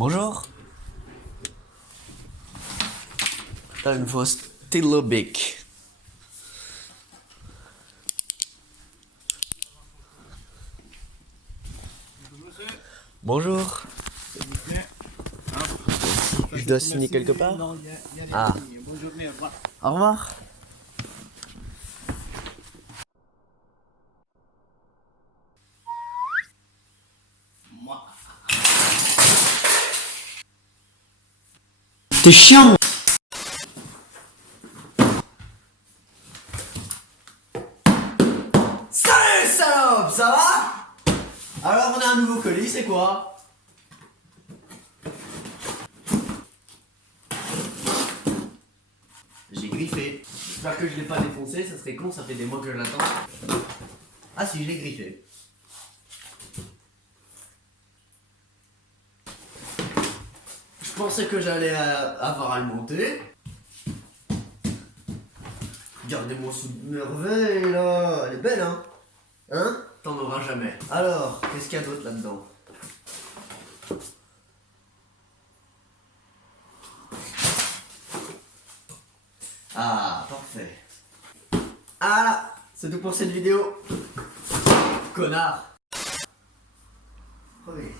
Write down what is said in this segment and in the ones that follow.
Bonjour. T'as une voix stylobique. Bonjour. Je dois signer quelque part? Ah. Au revoir. T'es chiant. Salut salope, ça va? Alors on a un nouveau colis, c'est quoi? J'ai griffé. J'espère que je l'ai pas défoncé, ça serait con, ça fait des mois que je l'attends. Ah si, je l'ai griffé. Je pensais que j'allais avoir à le monter. Regardez-moi cette merveille là, elle est belle hein? Hein? T'en auras jamais. Alors, qu'est-ce qu'il y a d'autre là-dedans? Ah, parfait. Ah là, c'est tout pour cette vidéo. Connard. Revenez ici.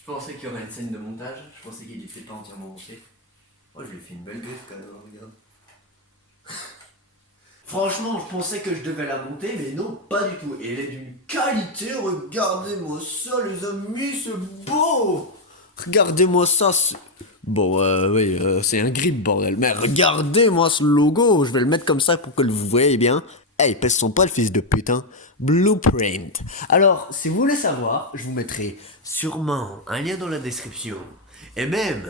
Je pensais qu'il y aurait une scène de montage, je pensais qu'il n'était pas entièrement monté. Oh, je lui ai fait une belle griffe quand même, regarde. Franchement, je pensais que je devais la monter, mais non, pas du tout. Et elle est d'une qualité, regardez-moi ça, les amis, c'est beau. Regardez-moi ça, bon, oui, c'est un grip, bordel. Mais regardez-moi ce logo, je vais le mettre comme ça pour que vous voyez bien. Hey, pèse son pas le fils de putain. Blueprint. Alors, si vous voulez savoir, je vous mettrai sûrement un lien dans la description. Et même,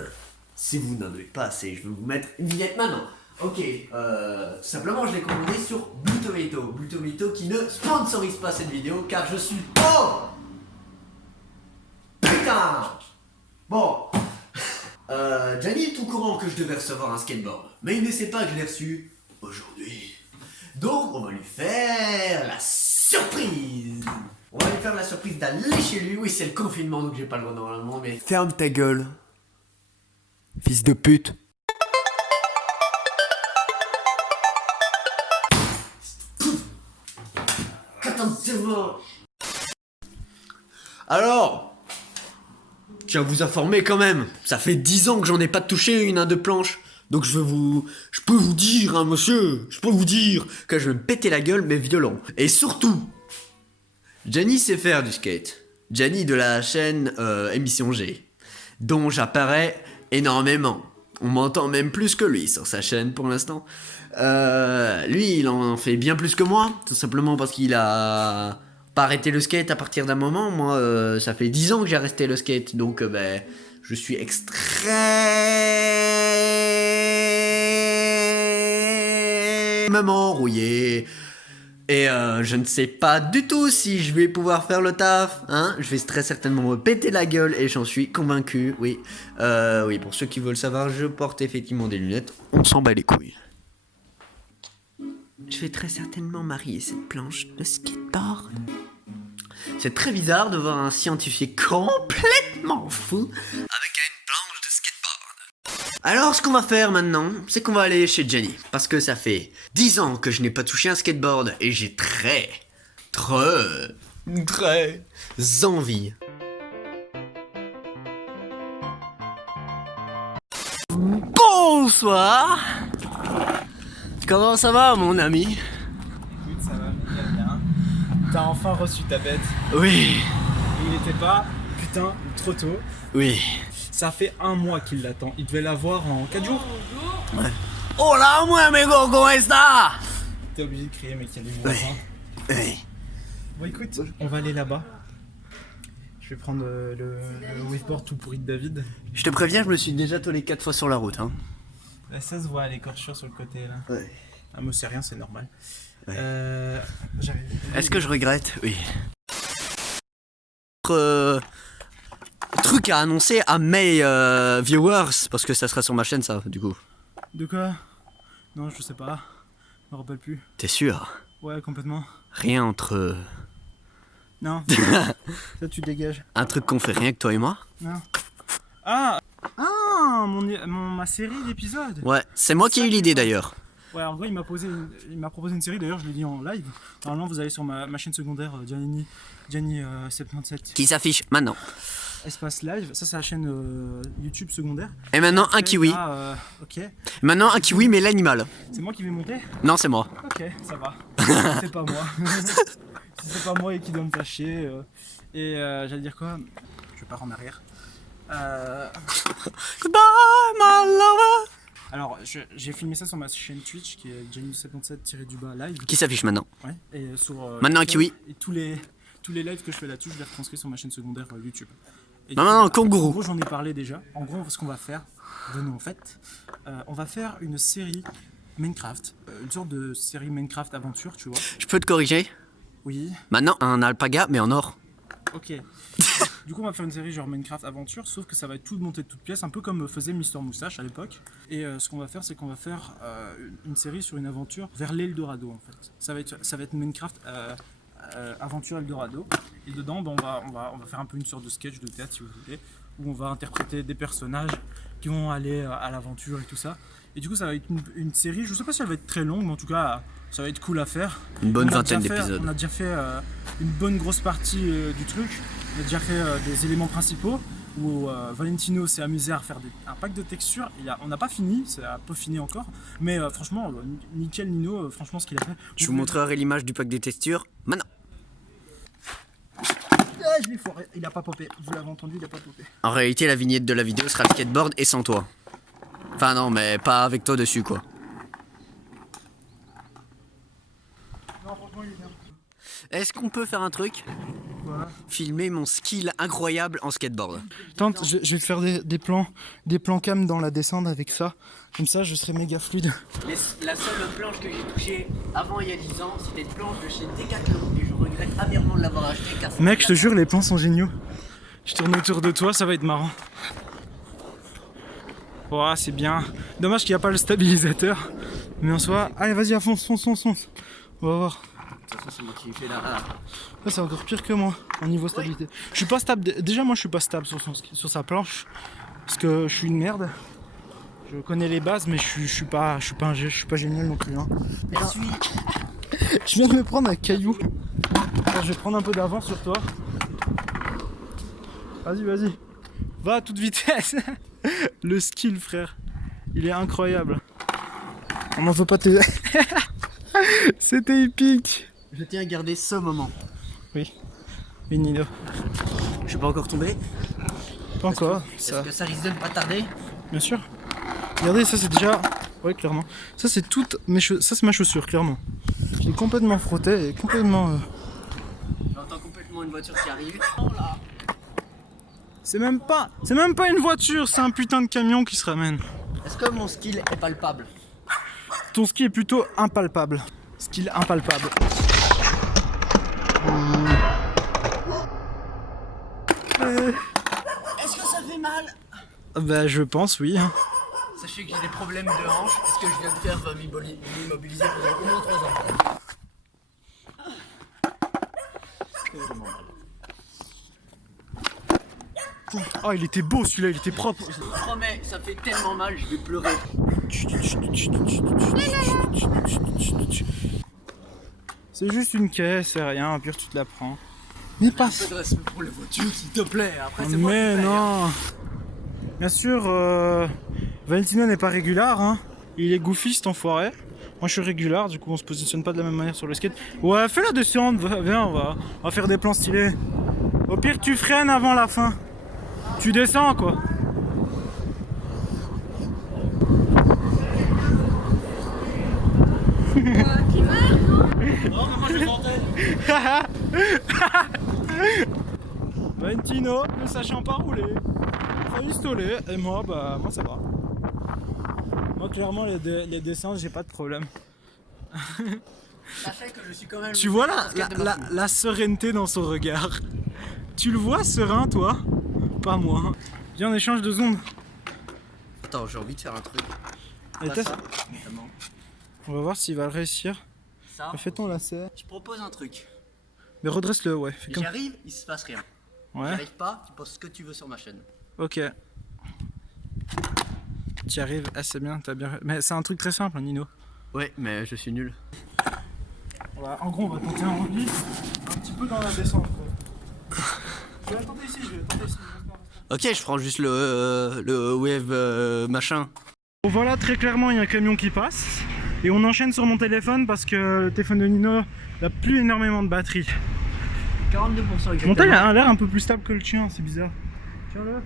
si vous n'en avez pas assez, je vais vous mettre une vignette maintenant. Ok, tout simplement, je l'ai commandé sur Blue Tomato. Blue Tomato qui ne sponsorise pas cette vidéo car je suis pauvre. Putain. Bon. Gianni est au courant que je devais recevoir un skateboard, mais il ne sait pas que je l'ai reçu aujourd'hui. Donc on va lui faire la surprise. On va lui faire la surprise d'aller chez lui. Oui, c'est le confinement donc j'ai pas le droit normalement, mais... Ferme ta gueule, fils de pute. Alors, je tiens à vous informer quand même, ça fait 10 ans que j'en ai pas touché une de planche. Donc je peux vous dire, hein, monsieur, je peux vous dire que je vais me péter la gueule, mais violent. Et surtout, Gianni sait faire du skate. Gianni de la chaîne Émission G, dont j'apparais énormément. On m'entend même plus que lui sur sa chaîne pour l'instant. Lui, il en fait bien plus que moi, tout simplement parce qu'il a pas arrêté le skate à partir d'un moment. Moi, ça fait 10 ans que j'ai arrêté le skate, donc ben, je suis extrêmement rouillé. Et je ne sais pas du tout si je vais pouvoir faire le taf, hein. Je vais très certainement me péter la gueule et j'en suis convaincu, oui. Oui, pour ceux qui veulent savoir, je porte effectivement des lunettes. On s'en bat les couilles. Je vais très certainement marier cette planche de skateboard. C'est très bizarre de voir un scientifique complètement fou avec une planche de skateboard. Alors ce qu'on va faire maintenant, c'est qu'on va aller chez Gianni. Parce que ça fait 10 ans que je n'ai pas touché un skateboard et j'ai très envie. Bonsoir. Comment ça va mon ami? Écoute, ça va bien. T'as enfin reçu ta bête. Oui. Il était pas, putain, trop tôt. Oui. Ça fait 1 mois qu'il l'attend. Il devait l'avoir en 4 jours. Ouais. Hola, mon amigo, ¿cómo está? T'es obligé de crier, mec, il y a des voisins. Oui. Bon, écoute, on va aller là-bas. Je vais prendre le waveboard tout pourri de David. Je te préviens, je me suis déjà tollé 4 fois sur la route, hein. Là, ça se voit, l'écorchure sur le côté, là. Ouais. Ah, moi, c'est rien, c'est normal. Ouais. J'arrive. Est-ce que je regrette? Oui. Truc à annoncer à mes viewers, parce que ça sera sur ma chaîne, ça, du coup. De quoi? Non, je sais pas. Je me rappelle plus. T'es sûr? Ouais, complètement. Rien entre Non. Ça, tu dégages. Un truc qu'on fait rien que toi et moi? Non. Ah, ma série d'épisodes. Ouais, c'est moi qui ai eu l'idée d'ailleurs. Ouais, en vrai, il m'a proposé une série, d'ailleurs, je l'ai dit en live. Normalement, vous allez sur ma chaîne secondaire, Gianni77. Qui s'affiche maintenant. Espace live, ça c'est la chaîne YouTube secondaire. Et maintenant un kiwi. Là, ok. Maintenant un kiwi mais l'animal. C'est moi qui vais monter? Non, c'est moi. Ok, ça va. C'est pas moi. Si c'est pas moi et qui doit me faire chier. J'allais dire quoi? Je pars en arrière. Goodbye my lover. Alors, j'ai filmé ça sur ma chaîne Twitch qui est Gianni77-live. Qui s'affiche maintenant. Ouais. Et sur, maintenant un kiwi. Et tous les lives que je fais là-dessus, je les retranscris sur ma chaîne secondaire YouTube. Et Non, kangourou. En gros, j'en ai parlé déjà. En gros, ce qu'on va faire, venons en fait, on va faire une série Minecraft, une sorte de série Minecraft aventure, tu vois. Je peux te corriger? Oui. Maintenant un alpaga mais en or. Ok. Du coup, on va faire une série genre Minecraft aventure, sauf que ça va être tout monté de toutes pièces, un peu comme faisait Mister Moustache à l'époque. Et ce qu'on va faire, c'est qu'on va faire une série sur une aventure vers l'Eldorado en fait. Ça va être Minecraft aventure Eldorado. Et dedans, on va faire un peu une sorte de sketch de théâtre si vous voulez, où on va interpréter des personnages qui vont aller à l'aventure et tout ça. Et du coup, ça va être une série, je sais pas si elle va être très longue, mais en tout cas, ça va être cool à faire. Une bonne vingtaine d'épisodes. On a déjà fait une bonne grosse partie du truc. On a déjà fait des éléments principaux où Valentino s'est amusé à refaire un pack de textures. On n'a pas fini, c'est un peu fini encore. Mais franchement, nickel Nino, franchement ce qu'il a fait. Je vous montrerai l'image du pack des textures maintenant. Je l'ai foiré, il a pas popé. Vous l'avez entendu, il a pas popé. En réalité, la vignette de la vidéo sera le skateboard et sans toi. Enfin non, mais pas avec toi dessus quoi. Non, franchement, il est bien. Est-ce qu'on peut faire un truc? Voilà. Filmer mon skill incroyable en skateboard. Tente, je vais te faire des plans cam dans la descente avec ça. Comme ça, je serai méga fluide. La seule planche que j'ai touchée avant il y a 10 ans, c'était une planche de chez Decathlon et je regrette amèrement de l'avoir achetée car Mec, je te jure, les plans sont géniaux. Je tourne autour de toi, ça va être marrant. Voilà, c'est bien. Dommage qu'il n'y a pas le stabilisateur. Mais en soi, allez, vas-y, fonce. On va voir. De toute façon, c'est moi qui fais là. Ça, c'est encore pire que moi au niveau stabilité. Je suis pas stable. Déjà, moi, je suis pas stable sur sa planche parce que je suis une merde. Je connais les bases, mais je suis pas génial non plus. Hein. Je viens de me prendre un caillou. Alors, je vais prendre un peu d'avance sur toi. Vas-y. Va à toute vitesse. Le skill, frère. Il est incroyable. On n'en veut pas te... C'était épique. Je tiens à garder ce moment. Oui, Nino. Je suis pas encore tombé. Pas encore. Est-ce que ça risque de ne pas tarder? Bien sûr. Regardez, ça c'est déjà... Ouais, clairement. Ça c'est toutes mes chaussures. Ça c'est ma chaussure, clairement. Je l'ai complètement frotté et complètement... J'entends complètement une voiture qui arrive. C'est même pas une voiture, c'est un putain de camion qui se ramène. Est-ce que mon skill est palpable? Ton ski est plutôt impalpable. Skill impalpable. Est-ce que ça fait mal? Bah je pense oui. Hein. Sachez que j'ai des problèmes de hanche et ce que je viens de faire va m'immobiliser pendant au moins 3 ans. Oh, il était beau celui-là, il était propre. Je te promets, ça fait tellement mal, je vais pleurer. C'est juste une caisse, c'est rien, au pire tu te la prends. Mais pas... Un peu de respect pour les voitures, s'il te plaît. Après, c'est moi Mais qui paye, non. Bien sûr, Valentino n'est pas régular, hein. Il est goofy cet enfoiré. Moi je suis régular, du coup on se positionne pas de la même manière sur le skate. Ouais, fais la descente, viens, on va faire des plans stylés. Au pire tu freines avant la fin. Tu descends quoi. Qui meurt, non? Non, mais moi je vais tenter. Valentino, ne sachant pas rouler, faut pistolet, et moi ça va. Moi clairement les descentes j'ai pas de problème. Sachez que je suis quand même... Tu vois la sérénité dans son regard. Tu le vois serein toi? Pas moi. Viens on échange de zone. Attends, j'ai envie de faire un truc. Et Pas ça, notamment. on va voir s'il va le réussir. Ça. Fais ton lacet. Je propose un truc. Mais redresse-le, ouais. Fais comme... J'arrive, il se passe rien. Ouais. J'arrive pas, tu postes ce que tu veux sur ma chaîne. Ok. Tu y arrives, ah, c'est bien, t'as bien. Mais c'est un truc très simple, hein, Nino. Ouais, mais je suis nul. Voilà, en gros, on va tenter un rempli un petit peu dans la descente. Quoi. Je vais tenter ici, Ok, je prends juste le wave machin. Bon, voilà, très clairement, il y a un camion qui passe. Et on enchaîne sur mon téléphone parce que le téléphone de Nino n'a plus énormément de batterie. 42% exactement. Mon tel a l'air un peu plus stable que le tien, c'est bizarre. Tiens-le.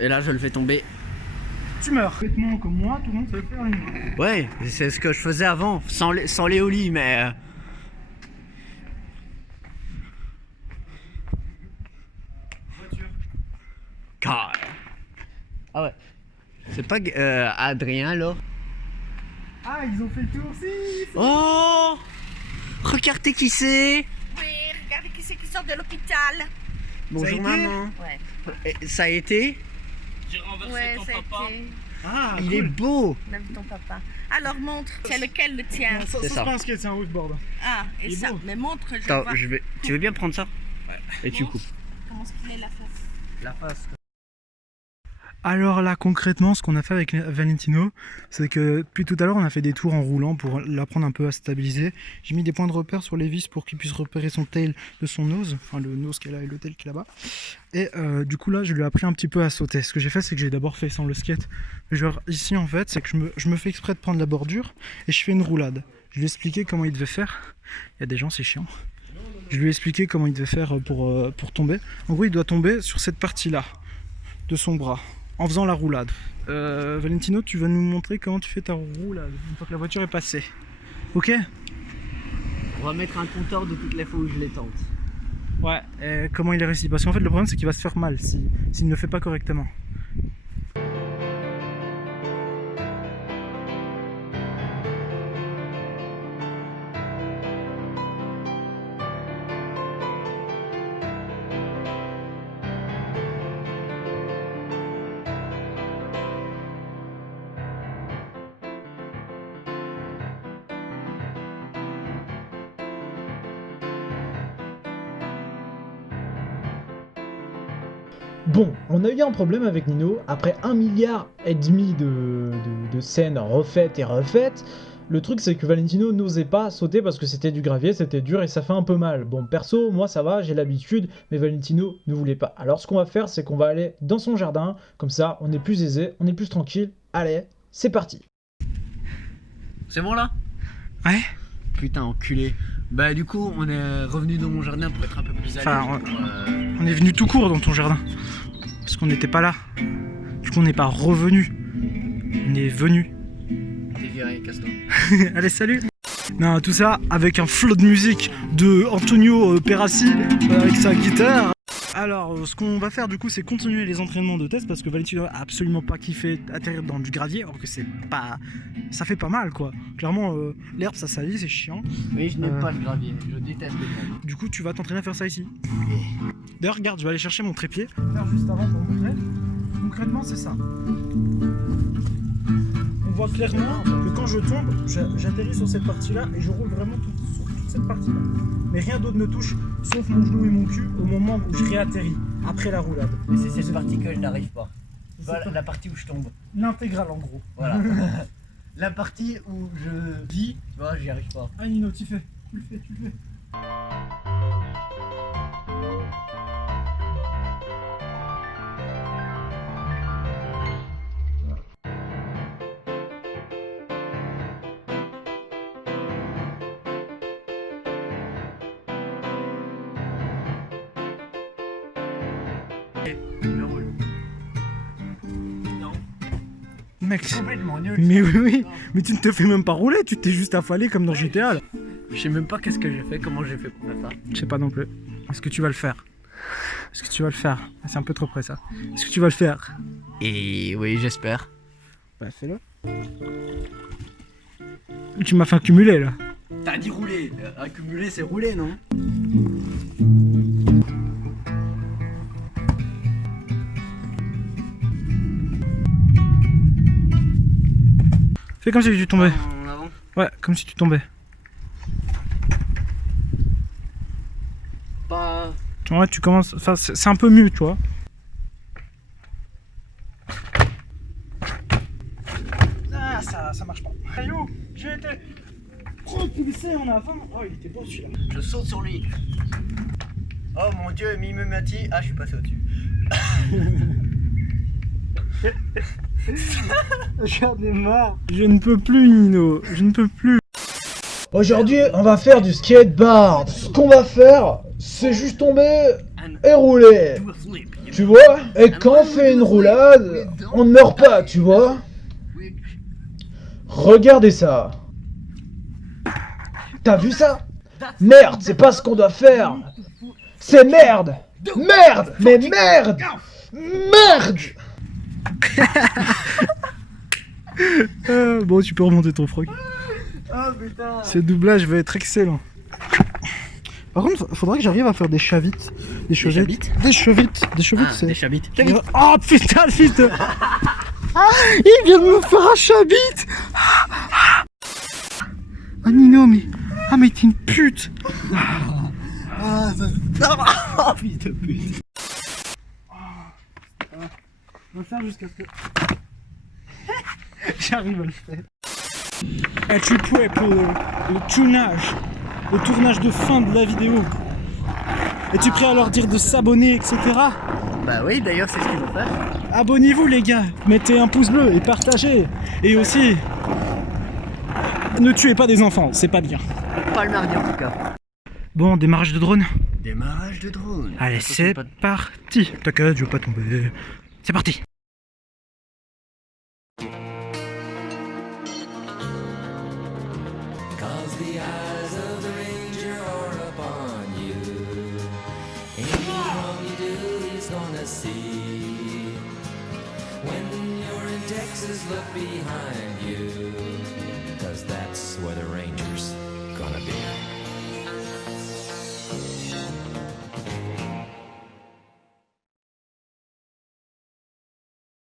Et là, je le fais tomber. Tu meurs. Complètement comme moi, tout le monde sait le faire. Nino. Ouais, c'est ce que je faisais avant, sans l'éoli, mais... Voiture. Car... Ah ouais. C'est pas Adrien, là. Ah, ils ont fait le tour aussi. Oh, regardez qui c'est. Oui, regardez qui c'est qui sort de l'hôpital. Bonjour été maman. Ouais, Ça a été. J'ai renversé ouais, ça a été. Ah, Il est beau. On a vu ton papa. Alors montre, c'est lequel le tien? Ça, C'est c'est ça. pas un skate, c'est un wakeboard. Ah, et Il est ça, beau. mais montre, je Attends, vois. tu veux bien prendre ça? Ouais. Et tu coupes. Comment se plaît la face? La face. Alors là, concrètement, ce qu'on a fait avec Valentino, c'est que depuis tout à l'heure, on a fait des tours en roulant pour l'apprendre un peu à stabiliser. J'ai mis des points de repère sur les vis pour qu'il puisse repérer son tail de son nose, enfin le nose qui est là et le tail qui est là-bas. Et du coup là, je lui ai appris un petit peu à sauter. Ce que j'ai fait, c'est que j'ai d'abord fait sans le skate. Genre ici en fait, c'est que je me fais exprès de prendre la bordure et je fais une roulade. Je lui ai expliqué comment il devait faire. Il y a des gens, c'est chiant. Je lui ai expliqué comment il devait faire pour tomber. En gros, il doit tomber sur cette partie-là de son bras, en faisant la roulade. Valentino, tu vas nous montrer comment tu fais ta roulade une fois que la voiture est passée. Ok? On va mettre un compteur de toutes les fois où je les tente. Ouais. Et comment il est réussi? Parce qu'en fait, le problème, c'est qu'il va se faire mal s'il ne le fait pas correctement. Bon, on a eu un problème avec Nino. Après 1,5 milliard de scènes refaites et refaites, le truc c'est que Valentino n'osait pas sauter parce que c'était du gravier, c'était dur et ça fait un peu mal. Bon, perso, moi ça va, j'ai l'habitude, mais Valentino ne voulait pas. Alors ce qu'on va faire, c'est qu'on va aller dans son jardin, comme ça on est plus aisé, on est plus tranquille. Allez, c'est parti. C'est bon là? Ouais. Putain, enculé. Bah du coup, on est revenu dans mon jardin pour être un peu plus à l'aise. Enfin, on est venu tout court dans ton jardin. Parce qu'on n'était pas là. Du coup, on n'est pas revenu. On est venu. T'es viré, casse-toi. Allez, salut! Non, tout ça avec un flot de musique de Antonio Perassi avec sa guitare. Alors, ce qu'on va faire du coup, c'est continuer les entraînements de test parce que Valentino a absolument pas kiffé atterrir dans du gravier, alors que c'est pas, ça fait pas mal quoi. Clairement, l'herbe ça salit, c'est chiant. Oui, je n'aime pas le gravier, je déteste le gravier. Du coup, tu vas t'entraîner à faire ça ici. D'ailleurs, regarde, je vais aller chercher mon trépied. Faire juste avant pour montrer. Concrètement, c'est ça. On voit clairement que quand je tombe, j'atterris sur cette partie-là et je roule vraiment sur toute cette partie-là. Mais rien d'autre ne touche, sauf mon genou et mon cul au moment où je réatterris, après la roulade. Et c'est cette partie que je n'arrive pas. Voilà, la partie où je tombe. L'intégrale en gros. Voilà. La partie où je dis, tu vois, j'y arrive pas. Ah Nino, tu le fais. Je roule. Non. Mec, Complètement nul. mais oui, mais tu ne te fais même pas rouler, tu t'es juste affalé comme dans GTA là. Je sais même pas qu'est-ce que j'ai fait, comment j'ai fait pour faire ça. Je sais pas non plus. Est-ce que tu vas le faire? Est-ce que tu vas le faire? Ah, c'est un peu trop près ça. Est-ce que tu vas le faire? Et oui, j'espère. Bah fais-le. Tu m'as fait accumuler là. T'as dit rouler. Accumuler, c'est rouler, non? Fais comme si tu tombais. En avant. Ouais, comme si tu tombais. pas... Ouais, tu commences. Enfin, c'est un peu mieux, tu vois. Ah, ça marche pas. Caillou, j'ai été propulsé en avant. Oh, il était beau celui-là. Je saute sur lui. Oh mon dieu, Mimemati. Ah, je suis passé au-dessus. J'en ai marre. Je ne peux plus, Nino. Je ne peux plus. Aujourd'hui, on va faire du skateboard. Ce qu'on va faire, c'est juste tomber et rouler. Tu vois? Et quand on fait une roulade, on ne meurt pas, tu vois? Regardez ça. T'as vu ça? Merde, c'est pas ce qu'on doit faire. C'est merde. Merde. Mais merde. Merde. Bon, tu peux remonter ton froc. Oh putain. Ce doublage va être excellent. Par contre, faudrait que j'arrive à faire des chavites. Des chevites. Des chevites. Des chevites, c'est. Des chabites. Oh putain, le fils de. Ah, il vient de me faire un chabit. Ah Nino, mais. Ah, mais t'es une pute. Oh, fils de pute. On va faire jusqu'à ce que. J'arrive à le faire. Es-tu prêt pour le tournage de fin de la vidéo? Es-tu prêt à leur dire de s'abonner, etc. Bah oui, d'ailleurs, c'est ce qu'il faut faire. Abonnez-vous les gars, mettez un pouce bleu et partagez. Et aussi, ne tuez pas des enfants, c'est pas bien. Pas le mardi en tout cas. Bon, démarrage de drone. Démarrage de drone. Allez, Attention, c'est pas de- parti. T'inquiète, je vais pas tomber. C'est parti. Cause the eyes of the ranger are upon you. Anything wrong you do, he's gonna see. When you're in Texas, look behind you.